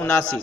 79।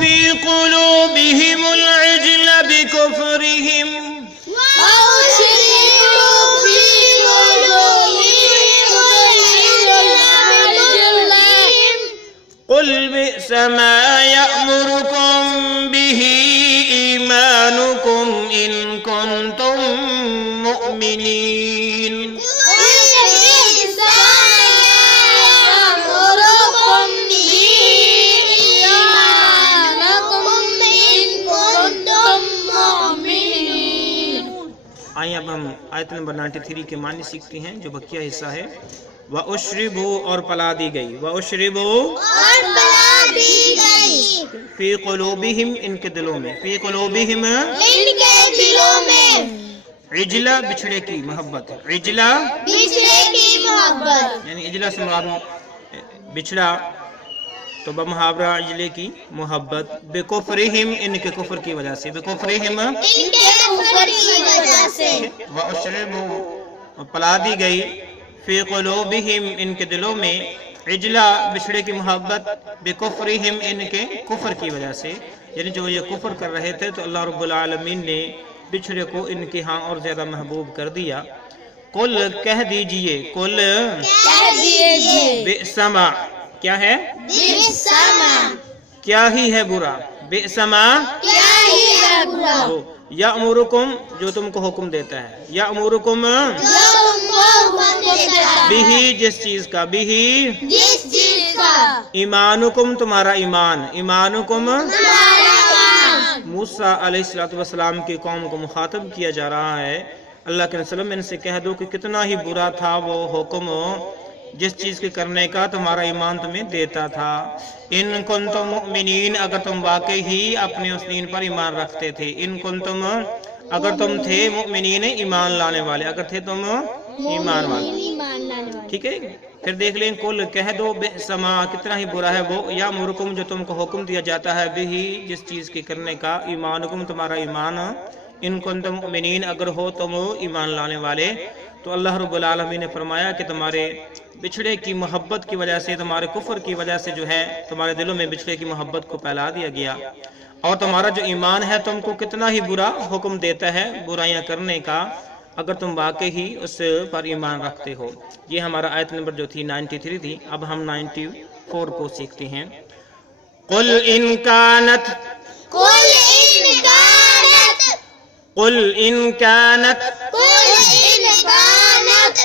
فِي قُلُوبِهِمُ الْعِجْلَ بِكُفْرِهِمْ قُلْ بِئْسَ مَا يَأْمُرُكُمْ بِهِ إِيمَانُكُمْ إِن كُنتُم مُّؤْمِنِينَ آئیے اب ہم آیت نمبر 93 کے معنی سیکھتے ہیں جو بقیہ حصہ ہے۔ وَأُشْرِبُوا اور پلا دی گئی، وَأُشْرِبُوا اور پلا دی گئی فی قلوبہم ان کے دلوں میں، فی قلوبہم ان کے دلوں میں عجلہ بچھڑے کی محبت، عجلہ بچھڑے کی محبت، یعنی عجلہ سے مراد بچھڑا تو بمحاورہ عجلے کی محبت، بکفرہم ان کے کفر کی وجہ سے، بکفرہم ان کے کفر کی وجہ سے، وَأُشْرِبُوا پلا دی گئی فی قلوبہم ان کے دلوں میں عجلہ بچھڑے کی محبت، بکفرہم ان کے کفر کی وجہ سے، یعنی جو یہ کفر کر رہے تھے تو اللہ رب العالمین نے بچھڑے کو ان کے ہاں اور زیادہ محبوب کر دیا۔ قل کہہ دیجئے، قل کہہ دیجئے بئسما کیا ہے؟ بئسما کیا ہی ہے برا، بئسما کیا ہی ہے برا، یأمرکم جو تم کو حکم دیتا ہے، یأمرکم جو تم کو حکم دیتا ہے، بہی جس چیز کا، بہی جس چیز کا، ایمانکم تمہارا ایمان، ایمانکم تمہارا ایمان۔ موسیٰ علیہ السلام کی قوم کو مخاطب کیا جا رہا ہے، اللہ کے وسلم ان سے کہہ دو کہ کتنا ہی برا تھا وہ حکم جس چیز کے کرنے کا تمہارا ایمان تمہیں دیتا تھا۔ ان کنتم مؤمنین اگر تم واقعی ہی اپنے اس دین پر ایمان رکھتے تھے، ان کنتم اگر تم تھے مؤمنین ایمان لانے والے، اگر تھے تم ایمان والے، ٹھیک ہے۔ پھر دیکھ لیں، قل کہہ دو بئسما کتنا ہی برا ہے وہ، یامرکم جو تم کو حکم دیا جاتا ہے، بہی جس چیز کے کرنے کا، ایمانکم تمہارا ایمان، ان کنتم مؤمنین اگر ہو تم ایمان لانے والے۔ تو اللہ رب العالمین نے فرمایا کہ تمہارے بچھڑے کی محبت کی وجہ سے، تمہارے کفر کی وجہ سے جو ہے تمہارے دلوں میں بچھڑے کی محبت کو پھیلا دیا گیا، اور تمہارا جو ایمان ہے تم کو کتنا ہی برا حکم دیتا ہے برائیاں کرنے کا اگر تم واقعی ہی اس پر ایمان رکھتے ہو۔ یہ ہمارا آیت نمبر جو تھی 93 تھی، اب ہم 94 کو سیکھتے ہیں۔ قل ان کانت قل ان کانت قل ان کانت قل ان کانت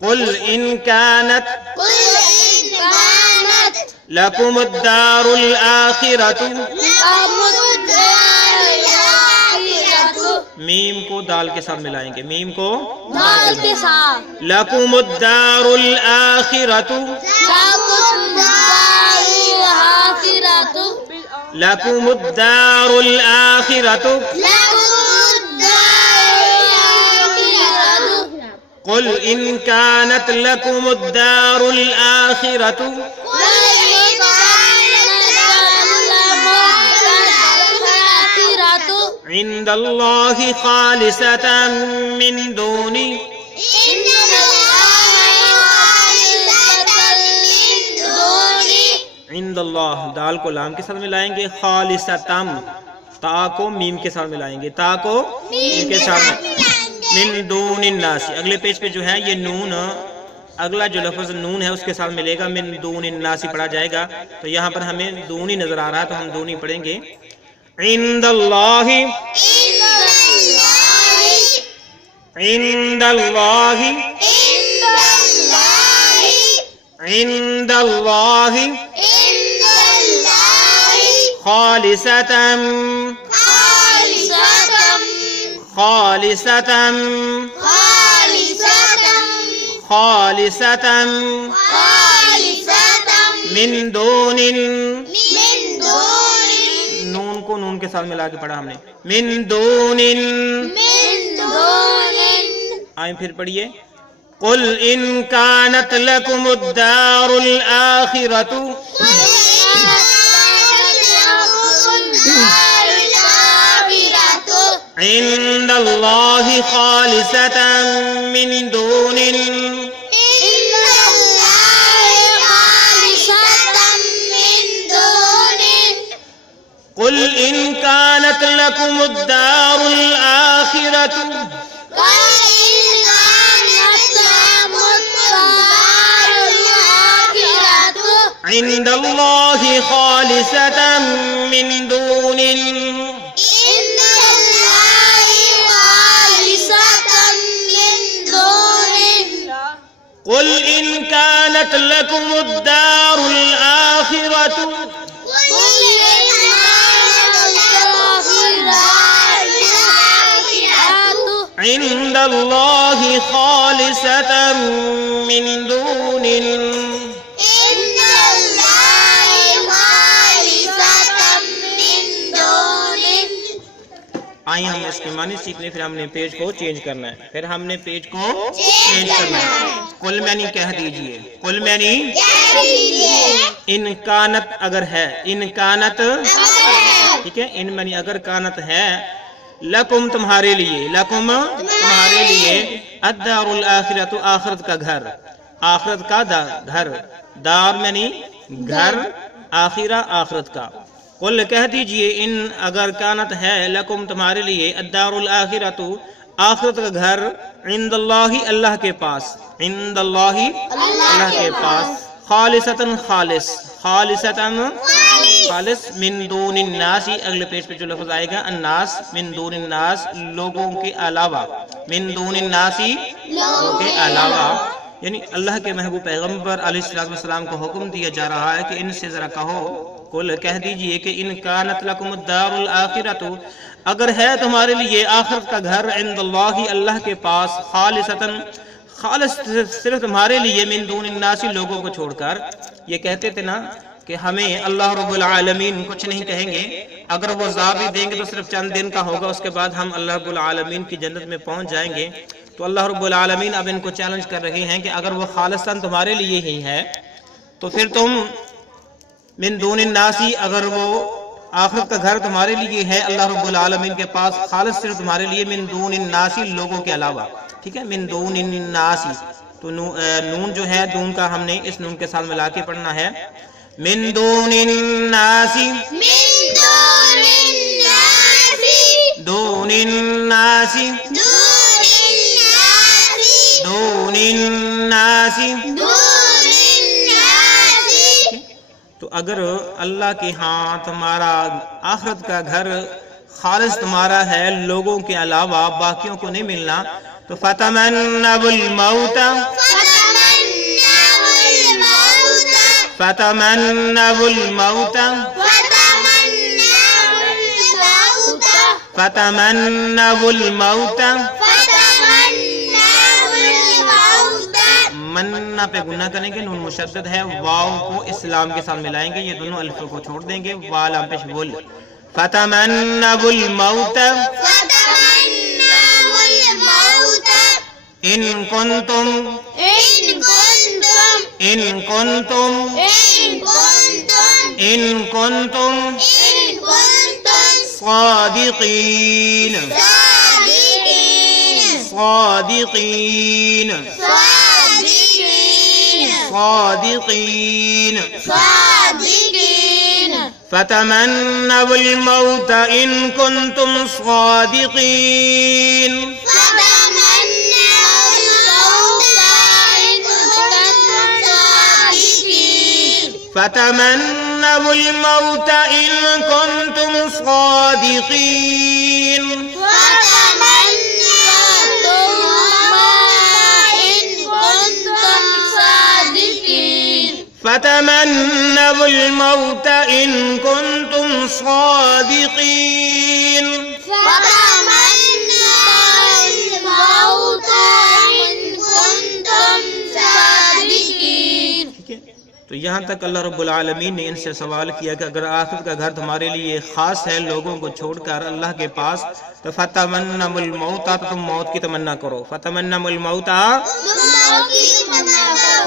قل ان کانت قل ان کانت لکم الدار الآخرۃ، لکم الدار الآخرۃ، میم کو دال کے ساتھ ملائیں گے، میم کو دال کے ساتھ، لکم الدار الآخرۃ، لکم الدار الآخرۃ، لکم الدار الآخرۃ، لکم الدار الآخرۃ، قل ان کانت لکم الدار الآخرۃ قل ان کانت لکم الآخرۃ عند اللہ خالصۃ من دون، عند اللہ عند اللہ دال کو لام کے ساتھ ملائیں گے، خالصتم تا کو میم کے ساتھ ملائیں گے، تا کو میم کے ساتھ، من دون الناس، اگلے پیج پہ جو ہے یہ نون، اگلا جو لفظ نون ہے اس کے ساتھ ملے گا، من دون الناس پڑھا جائے گا، تو یہاں پر ہمیں دونی نظر آ رہا ہے تو ہم دونی پڑھیں گے۔ عند اللہ، عند اللہ، عند اللہ خالصۃ، خالصۃ، خالصۃ من دون، نون کو نون کے ساتھ ملا کے پڑھا ہم نے، من دون، آئیں پھر پڑھیے، قل ان کانت لکم الدار الآخرۃ عند اللہ خالصۃ من دون، قل إن كانت لكم الدار الآخرة عند الله خالصة من دون قل إن كانت لكم الدار الآخرة عند الله خالصة من دون آئیں ہم اس کے معنی سیکھنے، پھر ہم نے پیج کو چینج کرنا ہے، چینج کرنا ہے۔ قل معنی کہہ دیجئے، قل معنی ان کانت اگر ہے، ان کانت ٹھیک ہے، ان معنی اگر کانت ہے، لکم تمہارے لیے، لکم تمہارے لیے، الدار الآخرۃ آخرت کا گھر، آخرت کا گھر، دار معنی گھر، آخرہ آخرت کا۔ قل کہہ دیجئے ان اگر کانت ہے لکم تمہارے لیے الدار الآخرۃ آخرت کا گھر عند اللہ اللہ کے پاس، عند اللہ اللہ کے پاس، خالصتاً خالص، خالصتاً خالص، من دون الناس، اگلے پیج پہ جو لفظ آئے گا الناس، من دون الناس لوگوں کے علاوہ، من دون الناس لوگوں کے علاوہ، یعنی اللہ کے محبوب پیغمبر علیہ السلام کو حکم دیا جا رہا ہے کہ ان سے ذرا کہو، قل کہہ دیجئے کہ ان کانت لکم الدار الآخرۃ اگر ہے تمہارے لیے آخرت کا گھر عند اللہ اللہ کے پاس، خالصتاً خالص صرف تمہارے لیے، من دون الناس لوگوں کو چھوڑ کر۔ یہ کہتے تھے نا کہ ہمیں اللہ رب العالمین کچھ نہیں کہیں گے، اگر وہ عذاب بھی دیں گے تو صرف چند دن کا ہوگا، اس کے بعد ہم اللہ رب العالمین کی جنت میں پہنچ جائیں گے۔ تو اللہ رب العالمین اب ان کو چیلنج کر رہے ہیں کہ اگر وہ خالصاً تمہارے لیے ہی ہے تو پھر تم من دون الناس، اگر وہ آخرت کا گھر تمہارے لیے ہے اللہ رب العالمین کے پاس، خالص صرف تمہارے لیے، من دون الناس لوگوں کے علاوہ، ٹھیک ہے، من دون الناس، تو نون جو ہے دون کا ہم نے اس نون کے ساتھ ملا کے پڑھنا ہے، من دون الناس، دون الناس، دون الناس۔ تو اگر اللہ کے ہاں تمہارا آخرت کا گھر خالص تمہارا ہے لوگوں کے علاوہ، باقیوں کو نہیں ملنا، تو فتمنوا الموت، فتمنوا الموت، فتمنوا الموت، مننا پہ گناہ کریں گے، نون مشدد ہے، واو کو اسلام کے ساتھ ملائیں گے، یہ دونوں الفوں کو چھوڑ دیں گے، والا پیش بول، فتمنوا الموت ان کنتم، ان کنتم، ان کنتم صادقین، صادقین، صادقین، فتمنوا الموت ان کنتم صادقین، فتمنوا الموت ان کنتم صادقین، فتمنوا الموت ان کنتم صادقین، تو یہاں تک اللہ رب العالمین نے ان سے سوال کیا کہ اگر آخرت کا گھر تمہارے لیے خاص ہے لوگوں کو چھوڑ کر اللہ کے پاس، تو فتمنوا الموت، تو تم موت کی تمنا کرو، فتمنوا الموت،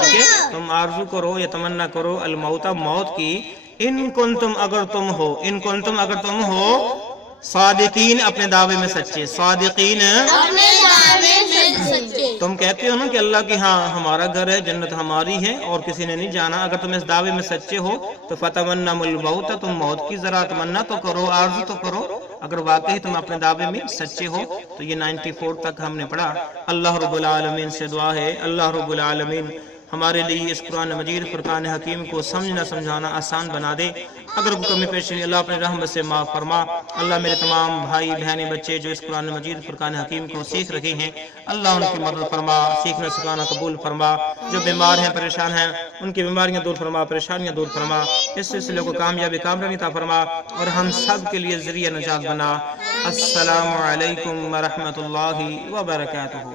ٹھیک ہے، تم آرزو کرو یا تمنا کرو الموت، موت کی، ان کنتم اگر تم ہو، ان کنتم اگر تم ہو، صادقین اپنے دعوے میں سچے، صادقین اپنے دعوے میں سچے، تم کہتے ہو نا کہ اللہ کی ہاں ہمارا گھر ہے، جنت ہماری ہے اور کسی نے نہیں جانا، اگر تم اس دعوے میں سچے ہو تو فتمنوا الموت، تم موت کی ذرا تمنا تو کرو، عرض تو کرو، اگر واقعی تم اپنے دعوے میں سچے ہو تو یہ 94 تک ہم نے پڑھا۔ اللہ رب العالمین سے دعا ہے اللہ رب العالمین ہمارے لیے اس قرآن مجید فرقان حکیم کو سمجھنا سمجھانا آسان بنا دے، اگر کوئی کمی پیشی نہیں اللہ اپنے رحمت سے معاف فرما۔ اللہ میرے تمام بھائی بہنیں بچے جو اس قرآن مجید فرقان حکیم کو سیکھ رکھے ہیں اللہ ان کی مدد فرما، سیکھنا سکھانا قبول فرما، جو بیمار ہیں پریشان ہیں ان کی بیماریاں دور فرما، پریشانیاں دور فرما، اس سلسلے کو کامیابی کامرانی عطا فرما اور ہم سب کے لیے ذریعہ نجات بنا۔ السلام علیکم ورحمۃ اللہ وبرکاتہ۔